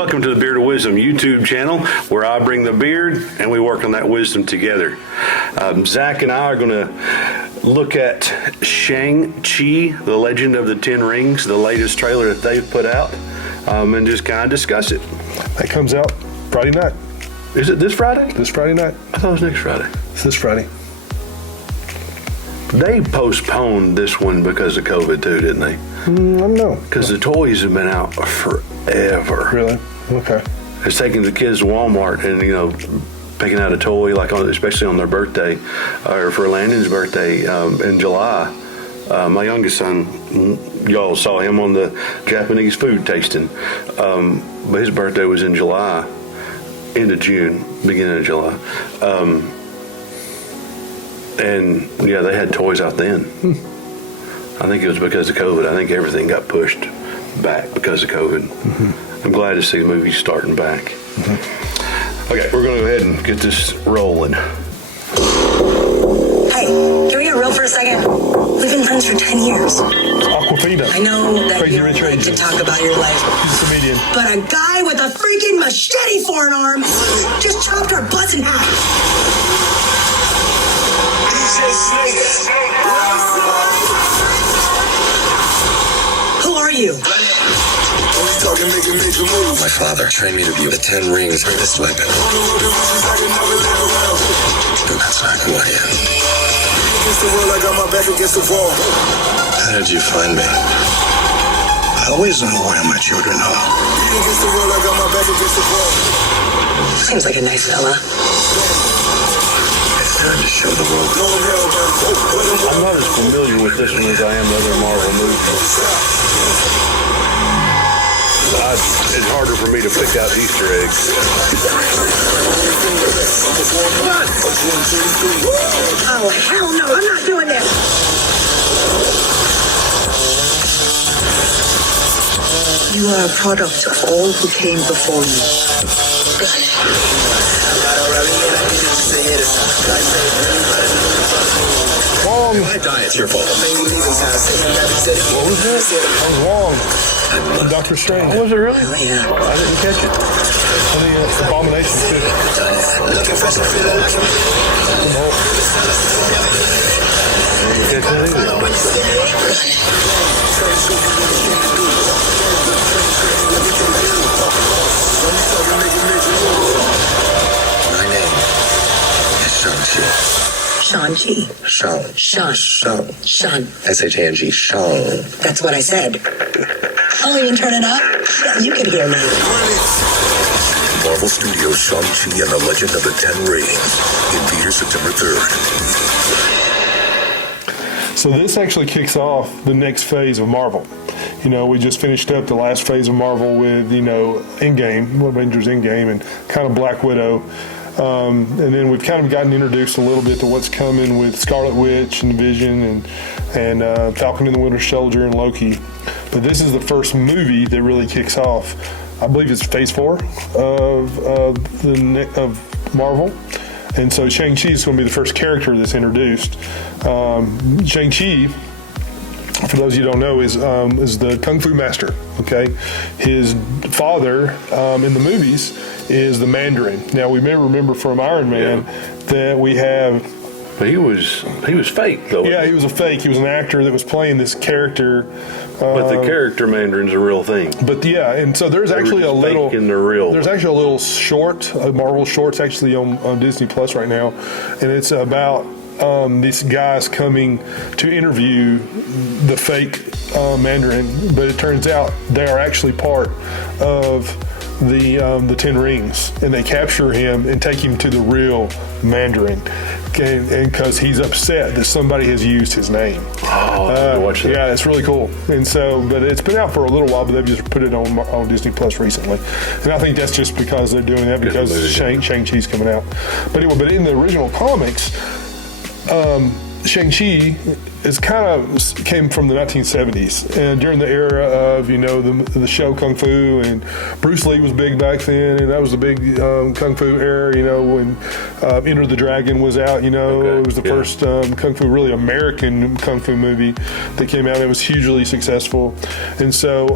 welcome to the Beard of Wisdom YouTube channel, where I bring the beard and we work on that wisdom together. Zach and I are going to look at Shang-Chi, the Legend of the Ten Rings, the latest trailer that they've put out, and just kind of discuss it. That comes out Friday night. Is it this Friday? This Friday night. I thought it was next Friday. It's this Friday. They postponed this one because of COVID too, didn't they? I don't know. Because the toys have been out forever. Really? Okay. It's taking the kids to Walmart and, picking out a toy, especially on their birthday, or for Landon's birthday in July. My youngest son, y'all saw him on the Japanese food tasting, but his birthday was in July, end of June, beginning of July. And yeah, they had toys out then. I think it was because of COVID. I think everything got pushed back because of COVID. Mm-hmm. I'm glad to see movies starting back. Mm-hmm. Okay, we're going to go ahead and get this rolling. Hey, can we get real for a second? We've been friends for 10 years. Aquafina. I know that Crazy you don't Rich like to Asians. talk about your life. She's a comedian. But a guy with a freaking machete for an arm just chopped our butts in half. Who are you? My father trained me to be the 10 Rings for this weapon. But that's not who I am. How did you find me? I always know where my children are. Seems like a nice fella. It's time to show the world. I'm not as familiar with this one as I am the other Marvel movies. It's harder for me to pick out Easter eggs. Oh, hell no, I'm not doing this. You are a product of all who came before you. Wrong. My diet's your fault. What was it? I was wrong. Dr. Strange. Was it really? Oh, yeah. I didn't catch it. I think it's Abomination too. Looking for some I didn't catch that My name is Shang-Chi. Shang-Chi. Shang. Shang. Shang. S-H-A-N-G. Shang. That's what I said. Oh, you can turn it up? Yeah, you can hear me. Marvel Studios' Shang-Chi and the Legend of the Ten Rings in theaters September 3rd. So this actually kicks off the next phase of Marvel. We just finished up the last phase of Marvel with, Endgame, Avengers Endgame, and kind of Black Widow. And then we've kind of gotten introduced a little bit to what's coming with Scarlet Witch and Vision and Falcon and the Winter Soldier and Loki. But this is the first movie that really kicks off. I believe it's Phase 4 of Marvel. And so Shang-Chi is going to be the first character that's introduced. Shang-Chi, for those of you who don't know, is the Kung Fu master, okay? His father in the movies is the Mandarin. Now, we may remember from Iron Man that we have... But he was fake, though. Yeah, he was a fake. He was an actor that was playing this character. But the character Mandarin's a real thing. But yeah, and so there's actually a little... There's actually a little short, Marvel shorts actually on Disney Plus right now, and it's about these guys coming to interview the fake Mandarin, but it turns out they are actually part of the Ten Rings, and they capture him and take him to the real Mandarin, and because he's upset that somebody has used his name. Oh, I have to watch that. Yeah, it's really cool. And so, but it's been out for a little while, but they've just put it on Disney Plus recently, and I think that's just because they're doing that because Shang-Chi's coming out. But anyway, but in the original comics, Shang-Chi kind of came from the 1970s, and during the era of the show Kung Fu, and Bruce Lee was big back then, and that was the big Kung Fu era. When Enter the Dragon was out, it was the first Kung Fu, really American Kung Fu movie that came out. It was hugely successful, and so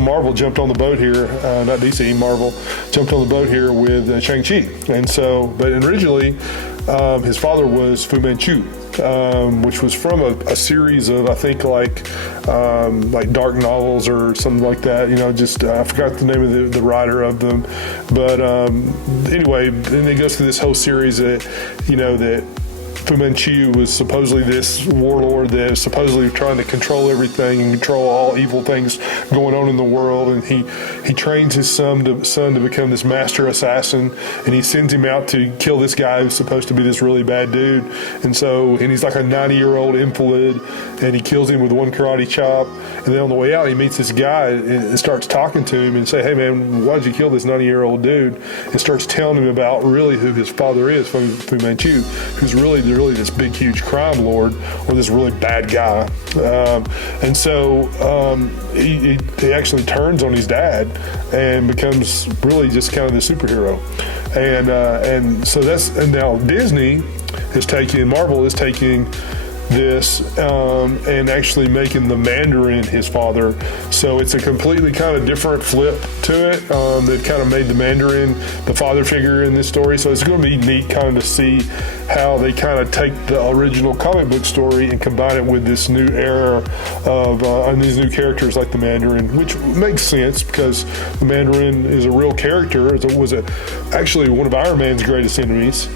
Marvel jumped on the boat here, not DC, Marvel jumped on the boat here with Shang-Chi, but originally his father was Fu Manchu. Which was from a series of, I think, like dark novels or something like that. I forgot the name of the writer of them. But anyway, then it goes through this whole series that Fu Manchu was supposedly this warlord that is supposedly trying to control everything and control all evil things going on in the world. And he trains his son to become this master assassin, and he sends him out to kill this guy who's supposed to be this really bad dude. And he's like a 90-year-old invalid, and he kills him with one karate chop. And then on the way out, he meets this guy and starts talking to him and say, "Hey man, why'd you kill this 90-year-old dude?" And starts telling him about really who his father is, Fu Manchu, who's really this big, huge crime lord, or this really bad guy. He actually turns on his dad and becomes really just kind of the superhero. And now Marvel is taking this and actually making the Mandarin his father. So it's a completely kind of different flip to it. They've kind of made the Mandarin the father figure in this story. So it's going to be neat kind of to see how they kind of take the original comic book story and combine it with this new era of and these new characters like the Mandarin, which makes sense because the Mandarin is a real character. It was actually one of Iron Man's greatest enemies,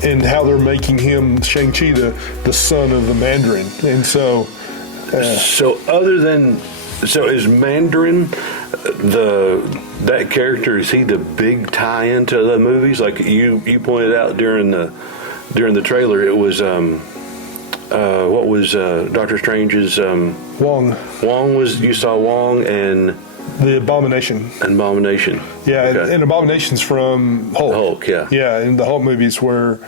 and how they're making him, Shang-Chi, the son of the Mandarin. And so is Mandarin that character, is he the big tie-in to the movies? Like you pointed out during the trailer, it was what was Doctor Strange's Wong. You saw Wong and the Abomination. Yeah, okay. and Abomination's from Hulk. Yeah, in the Hulk movies where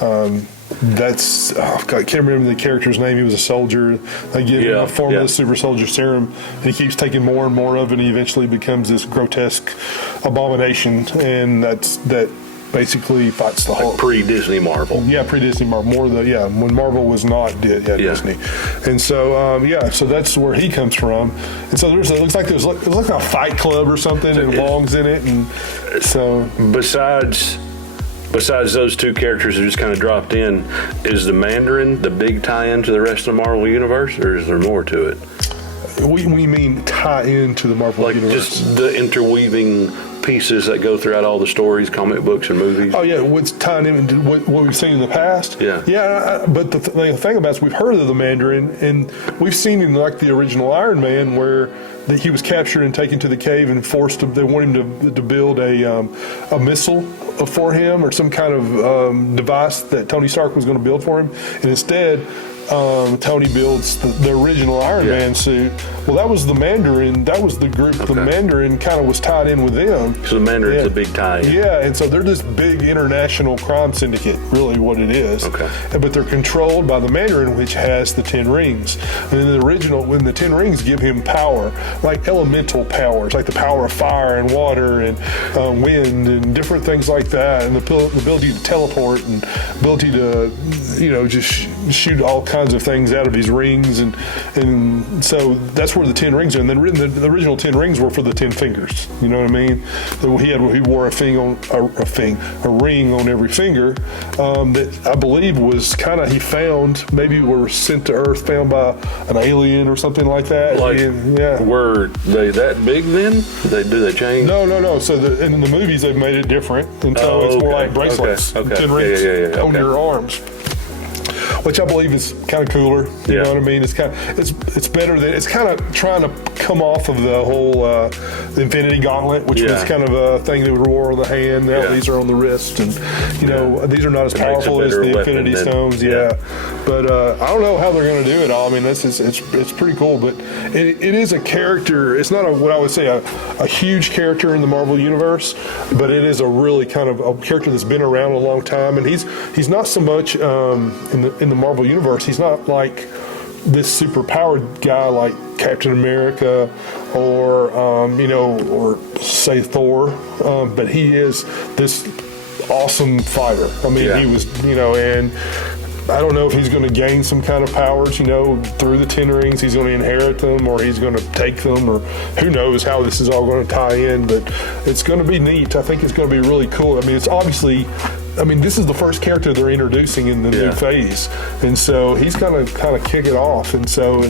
I can't remember the character's name. He was a soldier. They give him a form of the super soldier serum, and he keeps taking more and more of it, and he eventually becomes this grotesque abomination, and that basically fights the Hulk. Like pre-Disney Marvel. Yeah, pre-Disney Marvel. When Marvel was not Disney. And so, so that's where he comes from. And so it looks like a fight club or something, and Wong's in it. And so Besides those two characters who just kind of dropped in, is the Mandarin the big tie-in to the rest of the Marvel Universe, or is there more to it? We mean tie into the Marvel Universe. Like just the interweaving pieces that go throughout all the stories, comic books, and movies. Oh yeah, what's tying into what we've seen in the past. Yeah. But the thing about it is we've heard of the Mandarin, and we've seen him like the original Iron Man, where he was captured and taken to the cave and forced to. They want him to build a missile for him, or some kind of device that Tony Stark was going to build for him, and instead Tony builds the original Iron Man suit. Well, that was the Mandarin. That was the group. Okay. The Mandarin kind of was tied in with them. So the Mandarin's a big tie-in. Yeah, and so they're this big international crime syndicate, really what it is. Okay. But they're controlled by the Mandarin, which has the 10 rings. And in the original, when the 10 rings give him power, like elemental powers, like the power of fire and water and wind and different things like that, and the ability to teleport and ability to, just shoot all kinds of things out of his rings, and so that's where the 10 rings are. And then the original 10 rings were for the 10 fingers. You know what I mean? He wore a ring on every finger that I believe was he found, maybe were sent to Earth, found by an alien or something like that. Were they that big then? Do they change? No. So in the movies they've made it different, and so it's more like bracelets, 10 rings on your arms. which I believe is kind of cooler. You know what I mean? It's better than, it's kind of trying to come off of the whole the Infinity Gauntlet, which was kind of a thing that would wore on the hand. Now these are on the wrist, and these are not as powerful as the Infinity Stones. But I don't know how they're going to do it all. I mean, it's pretty cool, but it is a character. It's not what I would say a huge character in the Marvel universe, but it is a really kind of a character that's been around a long time, and he's not so much in the Marvel universe. He's not like this super powered guy like Captain America or or say Thor, but he is this awesome fighter. I mean, he was, and I don't know if he's going to gain some kind of powers, through the Ten Rings. He's going to inherit them, or he's going to take them, or who knows how this is all going to tie in. But it's going to be neat. I think it's going to be really cool. I mean, it's obviously, this is the first character they're introducing in the new phase, and so he's going to kind of kick it off. And so,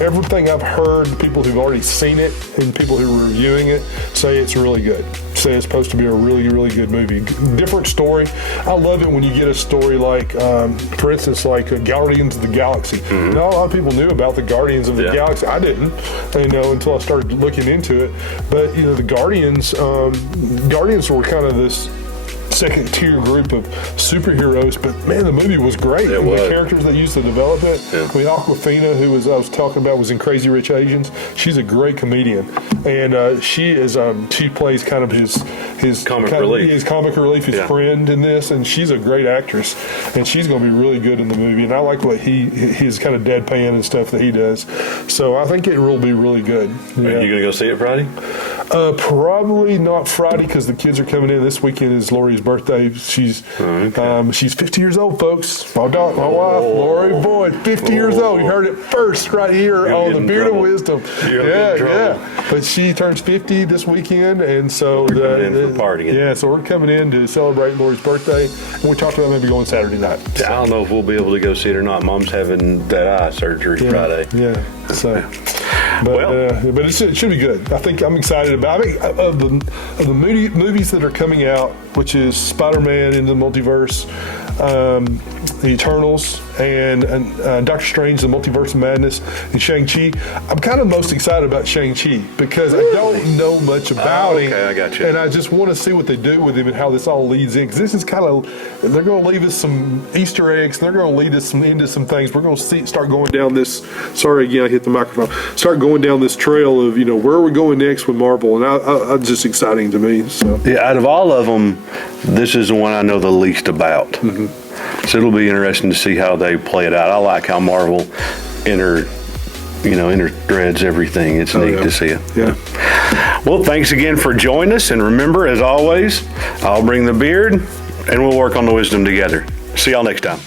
everything I've heard, people who've already seen it and people who are reviewing it say it's really good. Say it's supposed to be a really, really good movie. Different story. I love it when you get a story like, for instance, like Guardians of the Galaxy. Now, a lot of people knew about the Guardians of the Galaxy. I didn't, until I started looking into it. But the Guardians were kind of this second tier group of superheroes, but man, the movie was great. The characters they used to develop it. Awkwafina, who I was talking about, was in Crazy Rich Asians. She's a great comedian, and she plays kind of his comic relief. His comic relief, his friend in this, and she's a great actress, and she's going to be really good in the movie. And I like what his kind of deadpan and stuff that he does. So I think it will be really good. Are you going to go see it Friday? Probably not Friday because the kids are coming in. This weekend is Lori's birthday. She's 50 years old, folks. My wife, Lori Boyd, 50 years old. You heard it first right here on the Beard of Wisdom. But she turns 50 this weekend, and so so we're coming in to celebrate Lori's birthday. And we talked about maybe going Saturday night. So. I don't know if we'll be able to go see it or not. Mom's having that eye surgery Friday. But it should be good. I think I'm excited about it. Of the movies that are coming out, which is Spider-Man Into the Multiverse, The Eternals, and Doctor Strange, The Multiverse of Madness, and Shang-Chi. I'm kind of most excited about Shang-Chi because I don't know much about him. I got you. And I just want to see what they do with him and how this all leads in. Because this is kind of, they're going to leave us some Easter eggs. And they're going to lead us into some things. We're going to start going down this, sorry again, I hit the microphone. Start going down this trail of, where are we going next with Marvel? And it's just exciting to me. So out of all of them, this is the one I know the least about. So it'll be interesting to see how they play it out. I like how Marvel interthreads everything. It's neat to see it. Well, thanks again for joining us. And remember, as always, I'll bring the beard and we'll work on the wisdom together. See y'all next time.